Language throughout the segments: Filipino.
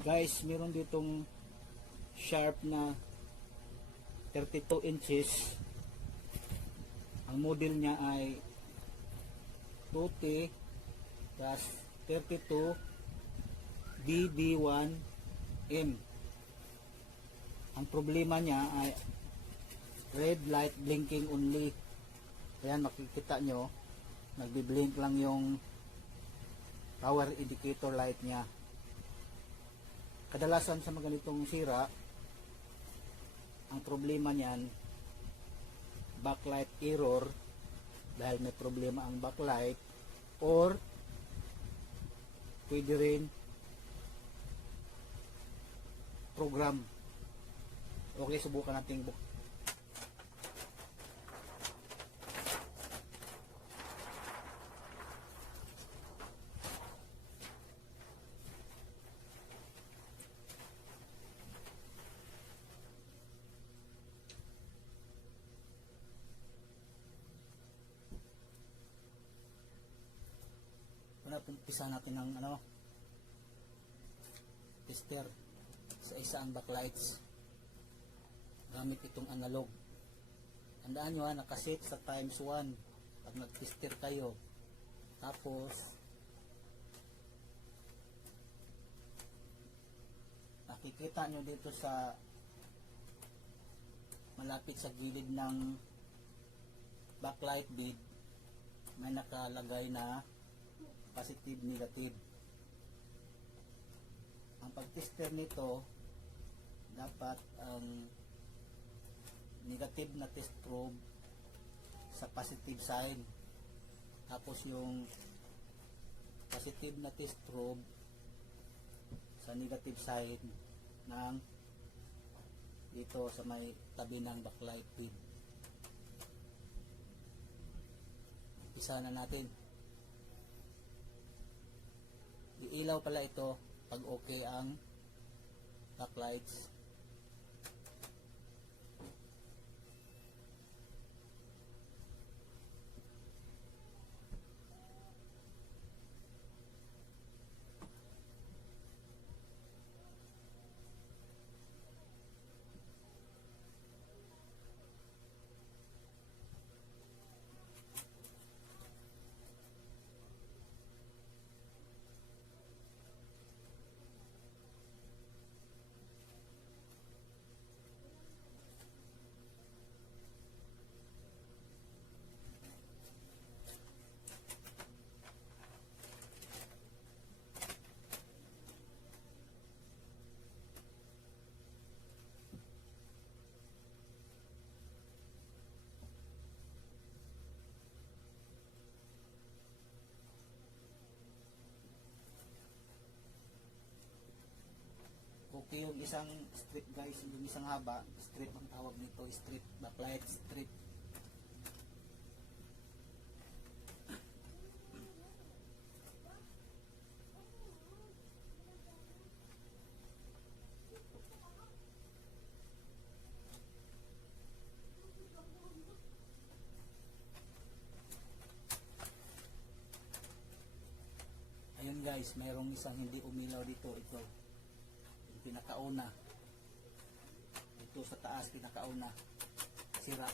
Guys, meron ditong sharp na 32 inches. Ang model niya ay 2T plus 32 DB1M. Ang problema niya ay red light blinking only. Ayan, makikita nyo, nagbi-blink lang yung power indicator light niya. Kadalasan sa mga ganitong sira, ang problema niyan, backlight error dahil may problema ang backlight, or pwede rin program. Okay, subukan natin umpisa natin ng tester sa isang backlights gamit itong analog. Tandaan nyo nakaset sa times 1 pag nag-tester kayo. Tapos nakikita nyo dito sa malapit sa gilid ng backlight bead may nakalagay na positive, negative. Ang pag-tester nito, dapat ang negative na test probe sa positive side, tapos yung positive na test probe sa negative side ng dito sa may tabi ng backlight bead. Umpisa na natin. Iilaw pala ito pag okay ang backlights. Okay, yung isang strip guys, yung isang haba, strip ang tawag nito, strip, backlight strip. Ayun guys, mayroong isang hindi umilaw dito, ito. Pinakauna ito sa taas, pinakauna sira.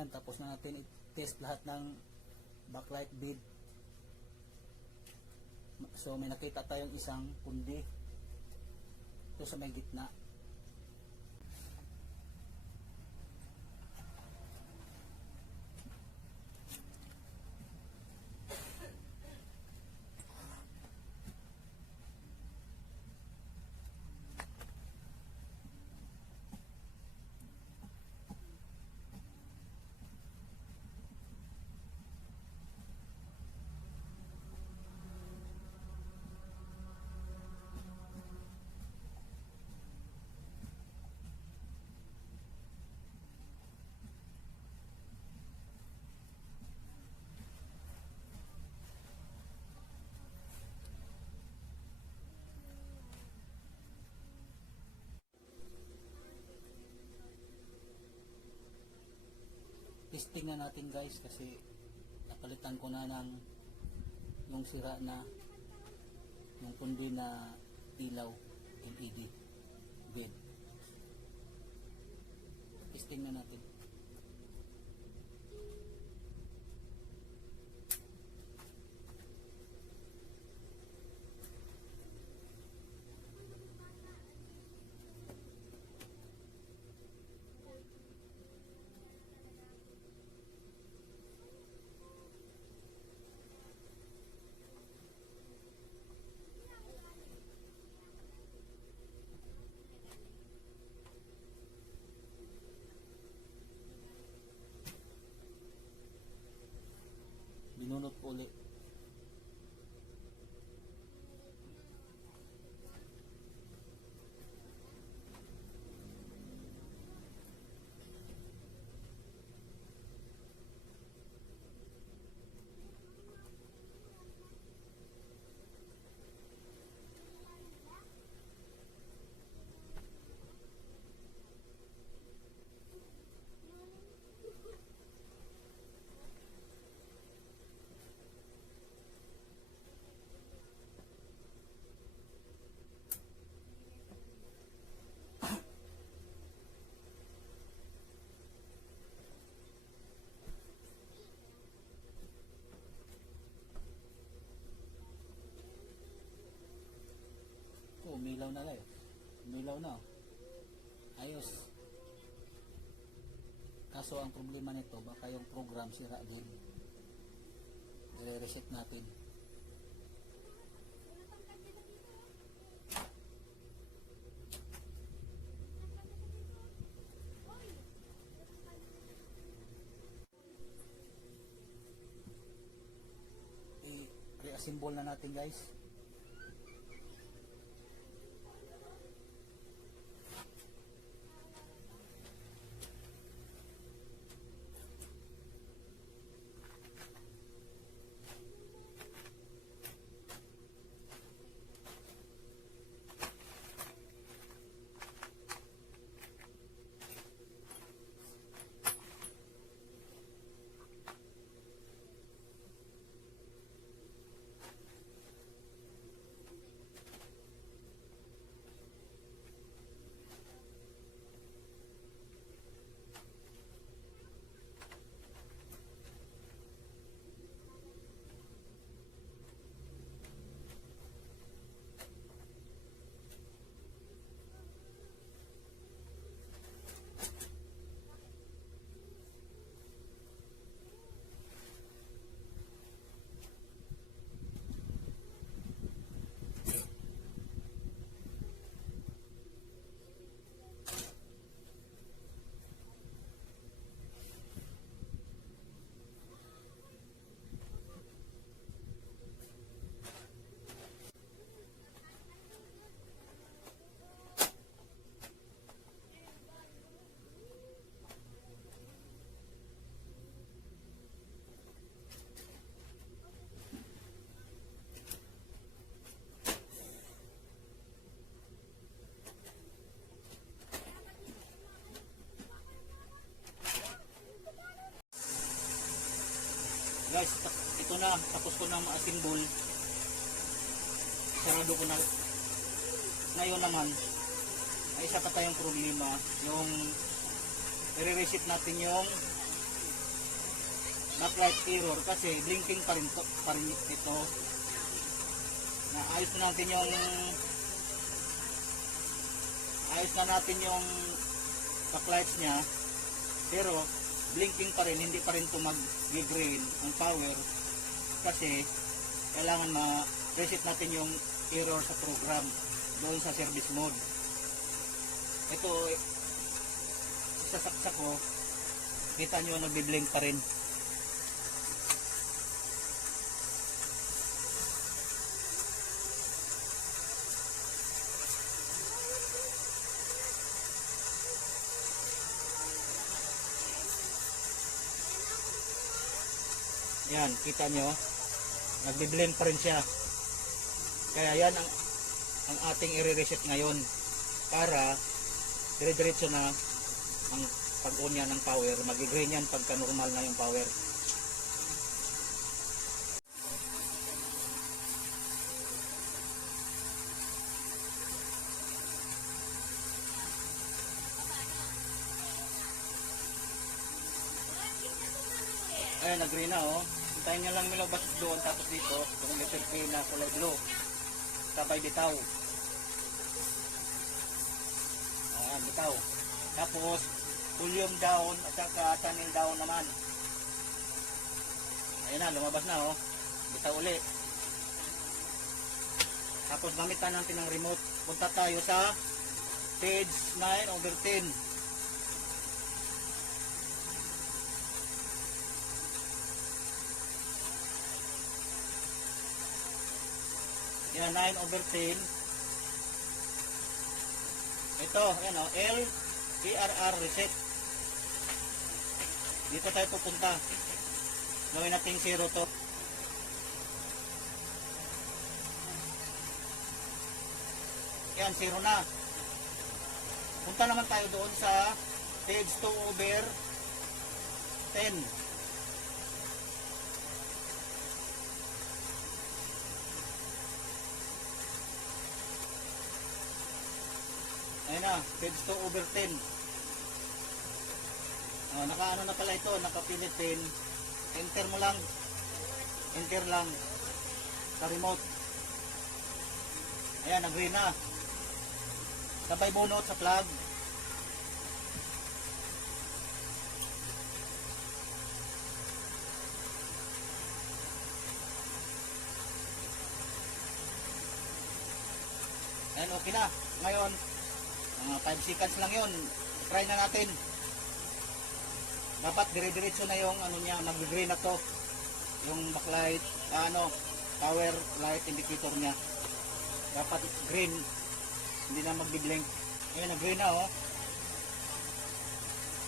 Ayan, tapos na natin i-test lahat ng backlight bead. So may nakita tayong isang pundi ito sa may gitna. Testing na natin guys kasi napalitan ko na ng yung sira na yung pundi na ilaw LED bead. Testing na natin. Binunot ko ulit. Umilaw na guys. Umilaw na. Ayos. Kaso ang problema nito, baka yung program sira din. I-reset natin. I-reassemble na natin guys. Guys, ito na, tapos ko na ma-assemble. Sarado ko na. Ngayon naman, ay isa pa tayong problema. Yung i-reset natin yung backlight error kasi blinking pa rin, ito. Ayos na natin yung backlights niya, pero blinking pa rin, hindi pa rin ito mag-green ang power kasi kailangan ma-reset natin yung error sa program doon sa service mode. Ito sasaksak ko, kita nyo nagbi-blink pa rin. Yan, kita nyo nagbi-blink pa rin siya. Kaya yan ang ating i-reset ngayon para dire-diretso na ang pag-on niya ng power. Mag-green yan pagka normal na yung power. Ayan, nag-green na oh. Hintayin nyo lang milabas doon, tapos dito yung letter K na kulay blue sabay bitaw. Ayan, bitaw. Tapos volume down at saka channel down naman. Ayan na, lumabas na oh. Bitaw uli. Tapos gamitan natin ng remote. Punta tayo sa page 9/10. Yan, 9/10. Ito, yan o, LPRR reset. Dito tayo pupunta. Gawin natin 0 to. Yan, 0 na. Punta naman tayo doon sa page 2/10. Ayan na, page 2/10. Naka-ano na pala ito, naka-pilit pin. Enter mo lang. Enter lang sa remote. Ayan, nag-green na. Sabay bunot sa plug. Ayan, okay na. Ngayon, mga 5 seconds lang yun. Try na natin. Dapat dire-diretso na yung ano niya, nag-green na to. Yung backlight, power light indicator niya. Dapat green. Hindi na magbi-blink. Ayan, nag-green na oh.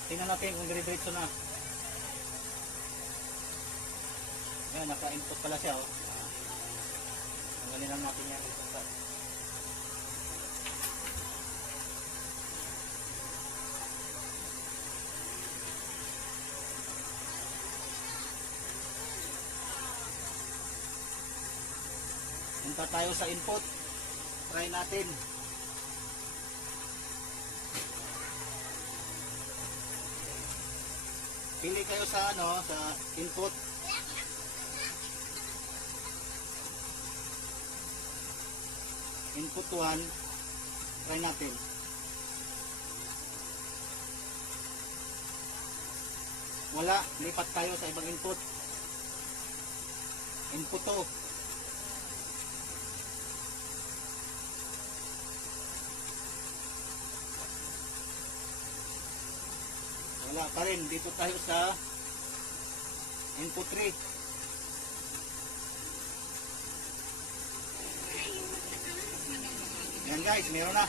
Tingnan natin kung dire-diretso na. Ayan, naka-input pala siya oh. Tanggalin lang natin yan. Punta tayo sa input. Try natin. Pili kayo sa sa input. Input 1. Try natin. Wala, lipat tayo sa ibang input. Input 2. Wala pa rin. Dito tayo sa input 3. Yan guys, meron na.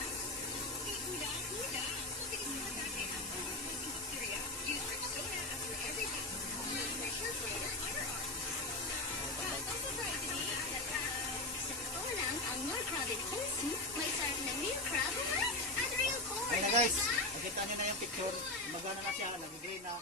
Ayun na guys, nakita nyo na yung picture. Magana na siya, nag-green na.